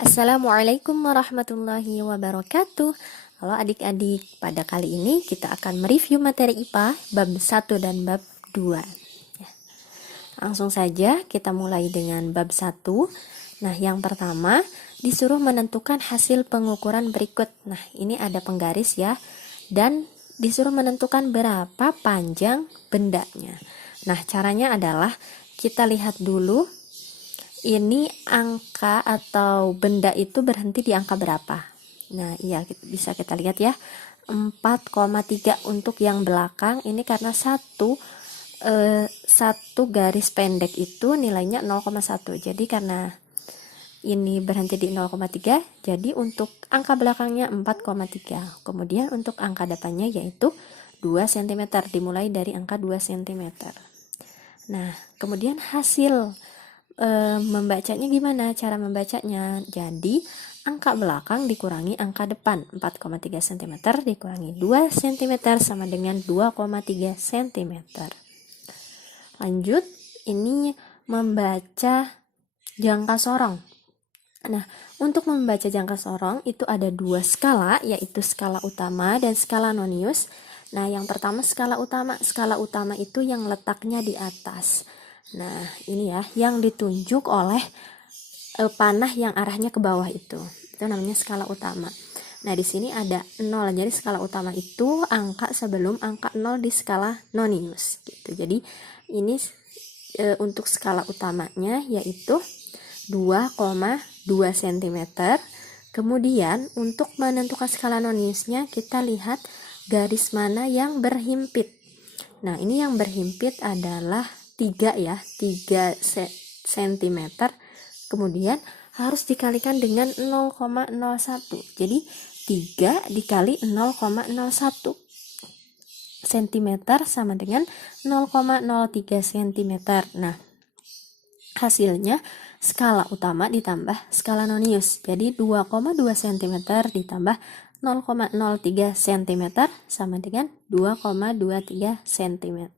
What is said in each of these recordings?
Assalamualaikum warahmatullahi wabarakatuh. Halo adik-adik, pada kali ini kita akan mereview materi IPA bab 1 dan bab 2. Langsung saja kita mulai dengan bab 1. Nah, yang pertama disuruh menentukan hasil pengukuran berikut. Nah, ini ada penggaris ya. Dan disuruh menentukan berapa panjang bendanya. Nah, caranya adalah kita lihat dulu ini angka atau benda itu berhenti di angka berapa. Nah, iya bisa kita lihat ya. 4,3 untuk yang belakang ini karena satu garis pendek itu nilainya 0,1. Jadi karena ini berhenti di 0,3, jadi untuk angka belakangnya 4,3. Kemudian untuk angka depannya yaitu 2 cm, dimulai dari angka 2 cm. Nah, kemudian hasil membacanya gimana? Cara membacanya, jadi angka belakang dikurangi angka depan, 4,3 cm dikurangi 2 cm sama dengan 2,3 cm. Lanjut, ini membaca jangka sorong. Nah, untuk membaca jangka sorong itu ada 2 skala, yaitu skala utama dan skala nonius. Nah, yang pertama skala utama. Skala utama itu yang letaknya di atas. Nah, ini ya, yang ditunjuk oleh panah yang arahnya ke bawah itu namanya skala utama. Nah, di sini ada 0. Jadi skala utama itu angka sebelum angka 0 di skala nonius gitu. Jadi ini untuk skala utamanya yaitu 2,2 cm. Kemudian untuk menentukan skala noniusnya kita lihat garis mana yang berhimpit. Nah, ini yang berhimpit adalah 3 ya, 3 cm. Kemudian harus dikalikan dengan 0,01. Jadi 3 dikali 0,01 cm sama dengan 0,03 cm. Nah, hasilnya skala utama ditambah skala nonius. Jadi 2,2 cm ditambah 0,03 cm sama dengan 2,23 cm.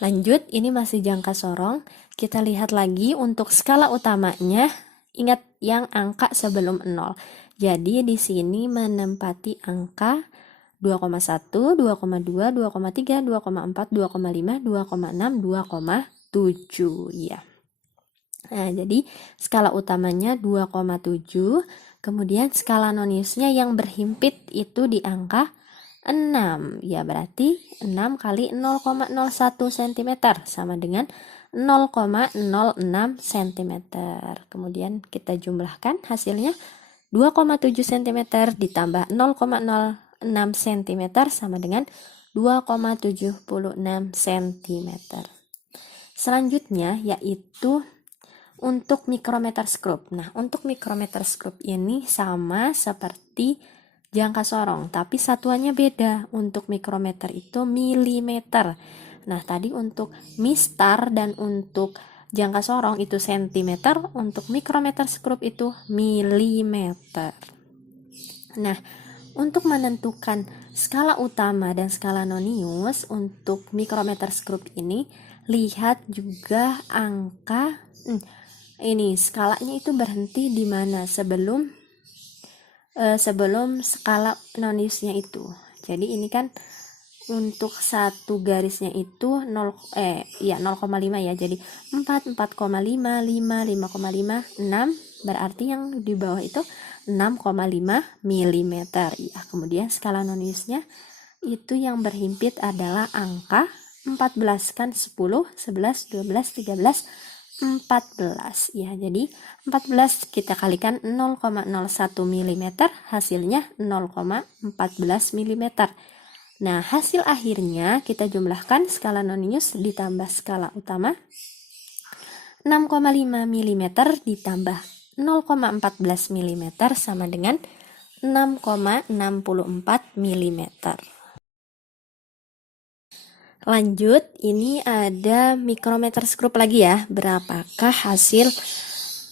Lanjut, ini masih jangka sorong. Kita lihat lagi untuk skala utamanya. Ingat yang angka sebelum 0. Jadi di sini menempati angka 2,1, 2,2, 2,3, 2,4, 2,5, 2,6, 2,7 ya. Nah, jadi skala utamanya 2,7. Kemudian skala noniusnya yang berhimpit itu di angka 6, ya berarti 6 kali 0,01 cm sama dengan 0,06 cm. Kemudian kita jumlahkan hasilnya 2,7 cm ditambah 0,06 cm sama dengan 2,76 cm. Selanjutnya yaitu untuk mikrometer skrup. Nah, untuk mikrometer skrup ini sama seperti jangka sorong, tapi satuannya beda. Untuk mikrometer itu milimeter. Nah, tadi untuk mistar dan untuk jangka sorong itu sentimeter, untuk mikrometer skrup itu milimeter. Nah, untuk menentukan skala utama dan skala nonius untuk mikrometer skrup ini, lihat juga angka ini skalanya itu berhenti di mana sebelum skala noniusnya itu. Jadi ini kan untuk satu garisnya itu 0,5 ya. Jadi 4, 4,5, 5, 5,5, 6, berarti yang di bawah itu 6,5 mm ya. Kemudian skala noniusnya itu yang berhimpit adalah angka 14 kan, 10, 11, 12, 13, 14 ya. Jadi 14 kita kalikan 0,01 mm, hasilnya 0,14 mm. Nah, hasil akhirnya kita jumlahkan skala nonius ditambah skala utama, 6,5 mm ditambah 0,14 mm sama dengan 6,64 mm. Lanjut, ini ada mikrometer skrup lagi ya. Berapakah hasil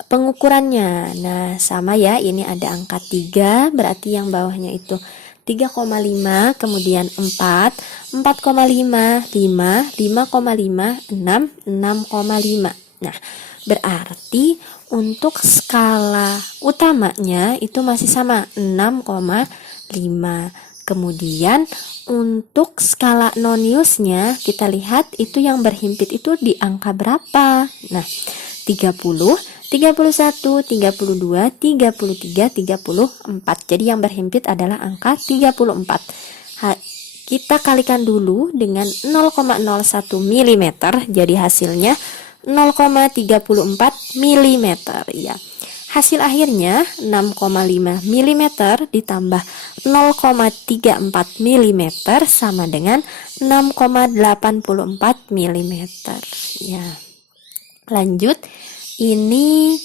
pengukurannya? Nah, sama ya, ini ada angka 3, berarti yang bawahnya itu 3,5, kemudian 4, 4,5, 5, 5,5, 6, 6,5. Nah, berarti untuk skala utamanya itu masih sama 6,5. Kemudian untuk skala noniusnya kita lihat itu yang berhimpit itu di angka berapa? Nah, 30, 31, 32, 33, 34. Jadi yang berhimpit adalah angka 34. Kita kalikan dulu dengan 0,01 mm, jadi hasilnya 0,34 mm ya. Hasil akhirnya 6,5 mm ditambah 0,34 mm sama dengan 6,84 mm ya. Lanjut, ini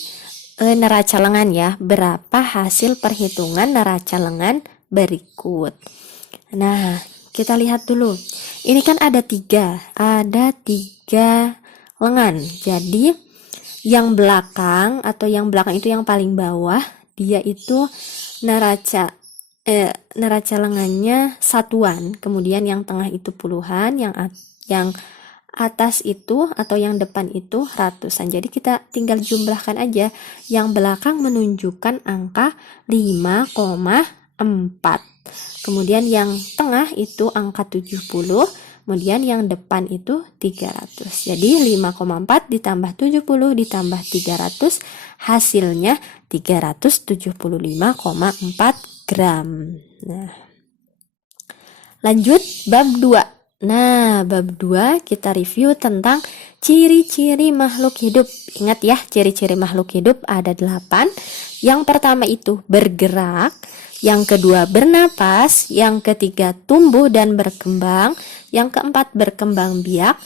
neraca lengan ya. Berapa hasil perhitungan neraca lengan berikut? Nah, kita lihat dulu. Ini kan ada tiga lengan. Jadi yang belakang itu yang paling bawah, dia itu neraca lengannya satuan. Kemudian yang tengah itu puluhan, yang atas itu atau yang depan itu ratusan. Jadi kita tinggal jumlahkan aja. Yang belakang menunjukkan angka 5,4. Kemudian yang tengah itu angka 70. Kemudian yang depan itu 300. Jadi 5,4 ditambah 70 ditambah 300 hasilnya 375,4 gram. Nah, lanjut bab 2. Nah, bab 2 kita review tentang ciri-ciri makhluk hidup. Ingat ya, ciri-ciri makhluk hidup ada 8. Yang pertama itu bergerak, yang kedua bernapas, yang ketiga tumbuh dan berkembang, yang keempat berkembang biak,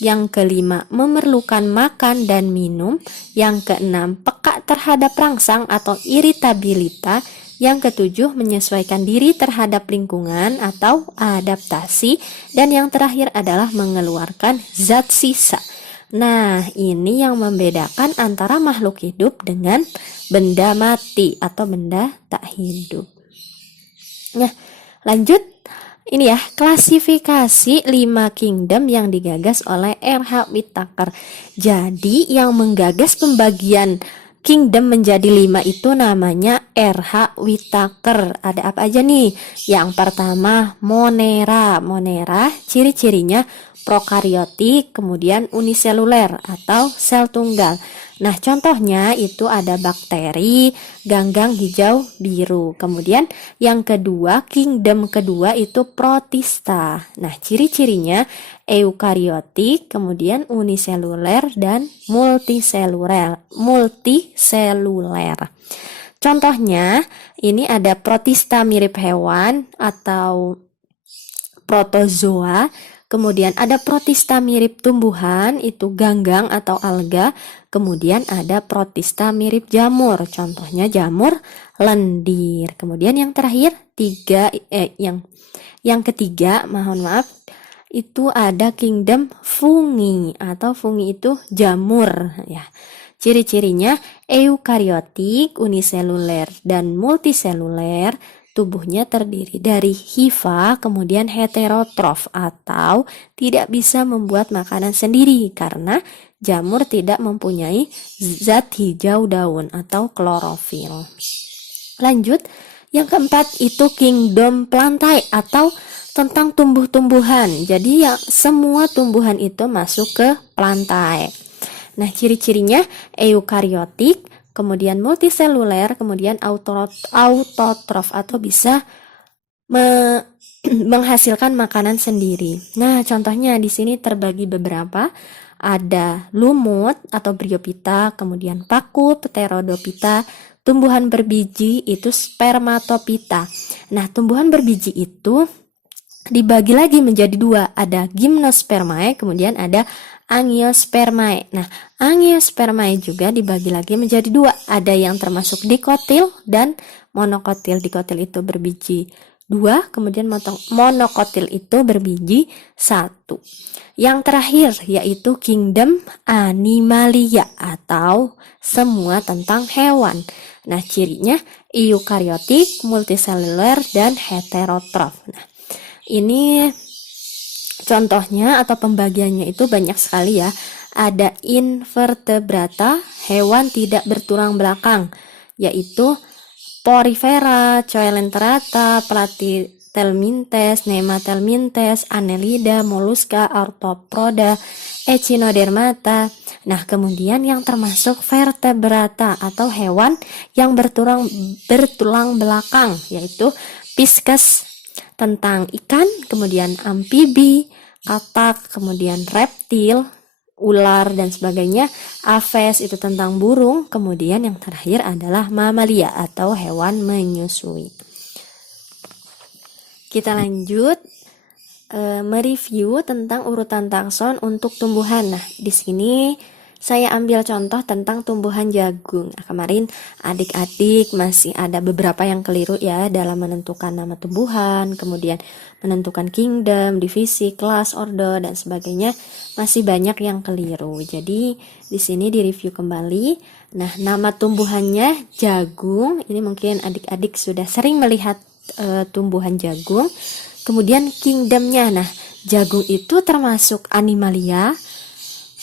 yang kelima memerlukan makan dan minum, yang keenam peka terhadap rangsang atau iritabilitas, yang ketujuh menyesuaikan diri terhadap lingkungan atau adaptasi, dan yang terakhir adalah mengeluarkan zat sisa. Nah, ini yang membedakan antara makhluk hidup dengan benda mati atau benda tak hidup. Nah, lanjut. Ini ya, klasifikasi 5 kingdom yang digagas oleh R.H. Whittaker. Jadi, yang menggagas pembagian kingdom menjadi 5 itu namanya R.H. Whittaker. Ada apa aja nih? Yang pertama, Monera. Monera ciri-cirinya prokariotik, kemudian uniseluler atau sel tunggal. Nah, contohnya itu ada bakteri, ganggang hijau biru. Kemudian yang kedua, kingdom kedua itu protista. Nah, ciri-cirinya eukariotik, kemudian uniseluler dan multiseluler. Contohnya, ini ada protista mirip hewan atau protozoa. Kemudian ada protista mirip tumbuhan, itu ganggang atau alga. Kemudian ada protista mirip jamur, contohnya jamur lendir. Kemudian yang terakhir yang ketiga, itu ada kingdom fungi atau fungi itu jamur ya. Ciri-cirinya eukariotik, uniseluler dan multiseluler. Tubuhnya terdiri dari hifa, kemudian heterotrof atau tidak bisa membuat makanan sendiri karena jamur tidak mempunyai zat hijau daun atau klorofil. Lanjut, yang keempat itu kingdom plantae atau tentang tumbuh-tumbuhan. Jadi ya semua tumbuhan itu masuk ke plantae. Nah, ciri-cirinya eukariotik, kemudian multiseluler, kemudian autotrof atau bisa menghasilkan makanan sendiri. Nah, contohnya di sini terbagi beberapa. Ada lumut atau bryophyta, kemudian paku, pterodophyta, tumbuhan berbiji itu spermatophyta. Nah, tumbuhan berbiji itu dibagi lagi menjadi 2. Ada gymnospermae, kemudian ada angiospermae. Nah, angiospermae juga dibagi lagi menjadi 2. Ada yang termasuk dikotil dan monokotil. Dikotil itu berbiji 2, kemudian monokotil itu berbiji 1. Yang terakhir yaitu kingdom animalia atau semua tentang hewan. Nah, cirinya eukariotik, multiseluler dan heterotrof. Nah, ini Contohnya atau pembagiannya itu banyak sekali ya. Ada invertebrata, hewan tidak bertulang belakang, yaitu Porifera, Coelenterata, Platyhelminthes, Nemathelminthes, Annelida, Mollusca, Arthropoda, Echinodermata. Nah, kemudian yang termasuk vertebrata atau hewan yang bertulang belakang, yaitu Pisces tentang ikan, kemudian amfibi, katak, kemudian reptil, ular dan sebagainya. Aves itu tentang burung, kemudian yang terakhir adalah mamalia atau hewan menyusui. Kita lanjut mereview tentang urutan takson untuk tumbuhan. Nah, di sini saya ambil contoh tentang tumbuhan jagung. Nah, kemarin adik-adik masih ada beberapa yang keliru ya dalam menentukan nama tumbuhan, kemudian menentukan kingdom, divisi, kelas, order dan sebagainya. Masih banyak yang keliru. Jadi di sini direview kembali. Nah, nama tumbuhannya jagung. Ini mungkin adik-adik sudah sering melihat tumbuhan jagung. Kemudian kingdomnya, nah jagung itu termasuk animalia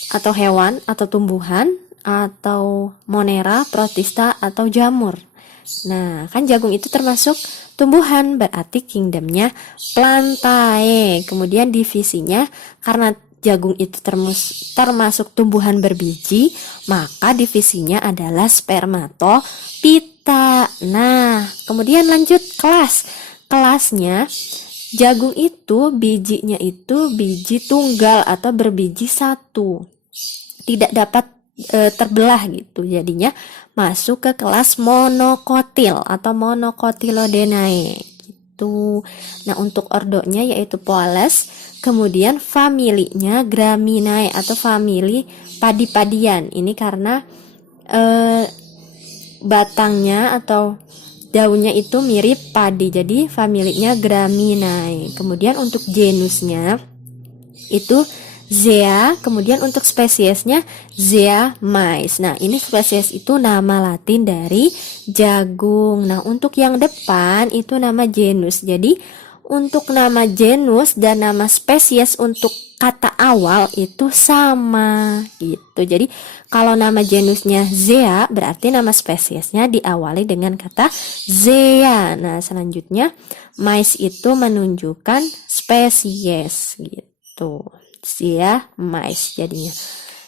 atau hewan atau tumbuhan atau monera, protista atau jamur. Nah kan jagung itu termasuk tumbuhan, berarti kingdomnya plantae. Kemudian divisinya, karena jagung itu termasuk tumbuhan berbiji, maka divisinya adalah spermatopita. Nah kemudian lanjut kelasnya. Jagung itu bijinya itu biji tunggal atau berbiji satu, tidak dapat terbelah gitu, jadinya masuk ke kelas monokotil atau monocotylodenae gitu. Nah untuk ordonya yaitu Poales, kemudian familinya Graminae atau famili padi-padian. Ini karena batangnya atau daunnya itu mirip padi, jadi familinya Graminae. Kemudian untuk genusnya itu Zea, kemudian untuk spesiesnya Zea mais. Nah ini spesies itu nama latin dari jagung. Nah untuk yang depan itu nama genus. Jadi untuk nama genus dan nama spesies untuk kata awal itu sama gitu. Jadi kalau nama genusnya Zea, berarti nama spesiesnya diawali dengan kata Zea. Nah selanjutnya mais itu menunjukkan spesies gitu. Zea mais jadinya.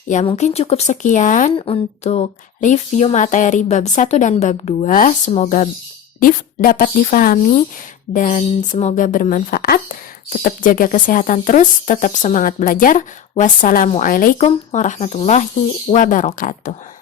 Ya mungkin cukup sekian untuk review materi bab 1 dan bab 2. Semoga dapat difahami dan semoga bermanfaat. Tetap jaga kesehatan terus, tetap semangat belajar. Wassalamualaikum warahmatullahi wabarakatuh.